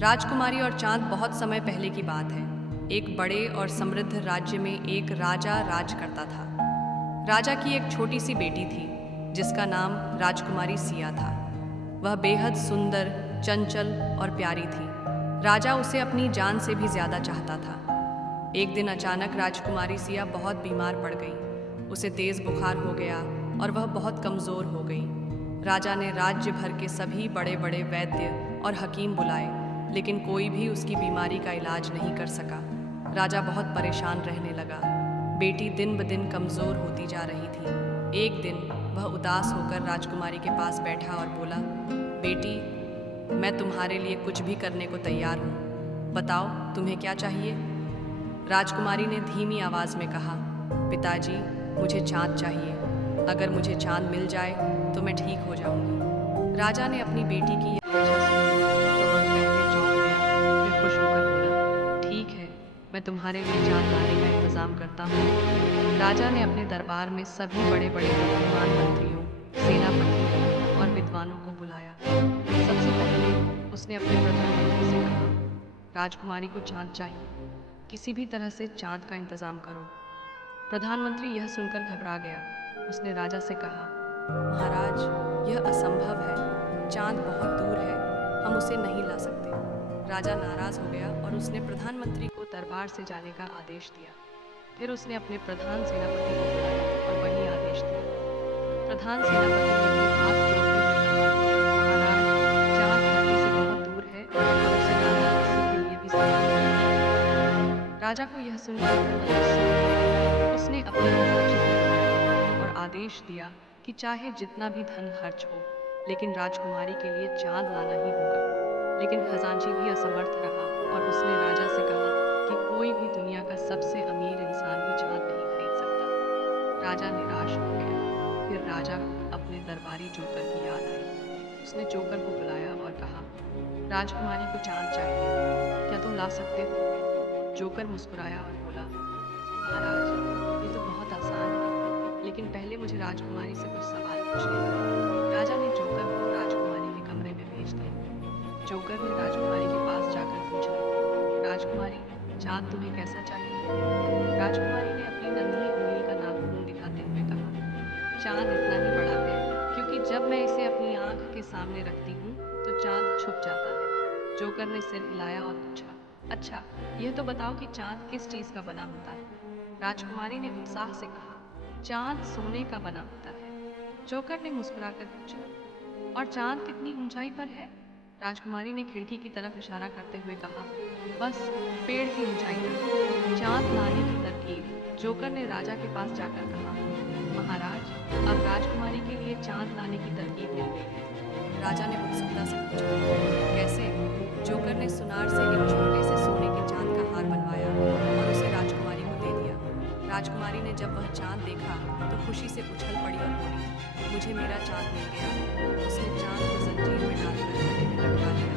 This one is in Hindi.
राजकुमारी और चांद बहुत समय पहले की बात है। एक बड़े और समृद्ध राज्य में एक राजा राज करता था। राजा की एक छोटी सी बेटी थी जिसका नाम राजकुमारी सिया था। वह बेहद सुंदर, चंचल और प्यारी थी। राजा उसे अपनी जान से भी ज्यादा चाहता था। एक दिन अचानक राजकुमारी सिया बहुत बीमार पड़ गई। उसे तेज बुखार हो गया और वह बहुत कमजोर हो गई। राजा ने राज्य भर के सभी बड़े बड़े वैद्य और हकीम बुलाए, लेकिन कोई भी उसकी बीमारी का इलाज नहीं कर सका। राजा बहुत परेशान रहने लगा। बेटी दिन ब दिन कमज़ोर होती जा रही थी। एक दिन वह उदास होकर राजकुमारी के पास बैठा और बोला, बेटी, मैं तुम्हारे लिए कुछ भी करने को तैयार हूँ। बताओ तुम्हें क्या चाहिए। राजकुमारी ने धीमी आवाज़ में कहा, पिताजी, मुझे चाँद चाहिए। अगर मुझे चाँद मिल जाए तो मैं ठीक हो जाऊंगी। राजा ने अपनी बेटी की यह इच्छा सुनी तो वह पहले चौंक गया, फिर खुश होकर बोला, ठीक है, मैं तुम्हारे लिए चाँद लाने का इंतजाम करता हूँ। राजा ने अपने दरबार में सभी बड़े बड़े बुद्धिमान मंत्रियों, सेनापतियों और विद्वानों को बुलाया। सबसे पहले उसने अपने प्रधानमंत्री से कहा, राजकुमारी को चाँद चाहिए, किसी भी तरह से चाँद का इंतजाम करो। प्रधानमंत्री यह सुनकर घबरा गया। उसने राजा से कहा, महाराज, यह असंभव है। चाँद बहुत दूर है, हम उसे नहीं ला सकते। राजा नाराज हो गया और उसने प्रधानमंत्री को दरबार से जाने का आदेश दिया। फिर उसने अपने प्रधान सेनापति को बुलाया और वही आदेश दिया। प्रधान सेनापति ने अपने हाथ जोड़ते हुए कहा, महाराज, चाँद धरती से बहुत दूर है और उसे लाना किसी के लिए भी संभव नहीं। राजा को यह सुनकर बहुत गुस्सा आया। उसने अपनी खजांची को बुलाया और आदेश दिया कि चाहे जितना भी धन खर्च हो, लेकिन राजकुमारी के लिए चाँद लाना ही होगा। लेकिन खजांची भी असमर्थ रहा और उसने राजा से कहा कि कोई भी दुनिया का सबसे अमीर इंसान भी चाँद नहीं खरीद सकता। राजा निराश हो गया। फिर राजा को अपने दरबारी जोकर की याद आई। उसने जोकर को बुलाया और कहा, राजकुमारी को चाँद चाहिए, क्या तुम ला सकते हो। जोकर मुस्कुराया और बोला, महाराज, ये तो बहुत आसान है, लेकिन पहले मुझे राजकुमारी से कुछ सवाल पूछने हैं। राजा ने जोकर को राजकुमारी के कमरे में भेज दिया। जोकर ने राजकुमारी के पास जाकर पूछा, राजकुमारी, चाँद तुम्हें कैसा चाहिए। राजकुमारी ने अपनी नन्ही उंगली का नाखून दिखाते हुए कहा, चाँद इतना ही बड़ा है क्योंकि जब मैं इसे अपनी आंख के सामने रखती हूँ तो चाँद छुप जाता है। जोकर ने सिर हिलाया और पूछा, अच्छा, यह तो बताओ कि चाँद किस चीज़ का बना होता है। राजकुमारी ने उत्साह से कहा, चाँद सोने का बना होता है। जोकर ने मुस्कुराकर पूछा, और चाँद कितनी ऊंचाई पर है। राजकुमारी ने खिड़की की तरफ इशारा करते हुए कहा, बस पेड़ की ऊंचाई तक। चाँद लाने की तरकीब। जोकर ने राजा के पास जाकर कहा, महाराज, अब राजकुमारी के लिए चाँद लाने की तरकीब मिल गई है। राजा ने उत्सुकता से पूछा, कैसे। जोकर ने सुनार से एक छोटे से सोने के चाँद का हार बनवाया और उसे राजकुमारी को दे दिया। राजकुमारी ने जब वह चाँद देखा तो खुशी से उछल पड़ी और बोली, मुझे मेरा चाँद मिल गया। उसने चाँद को जंजीर में डालकर गले में लटका लिया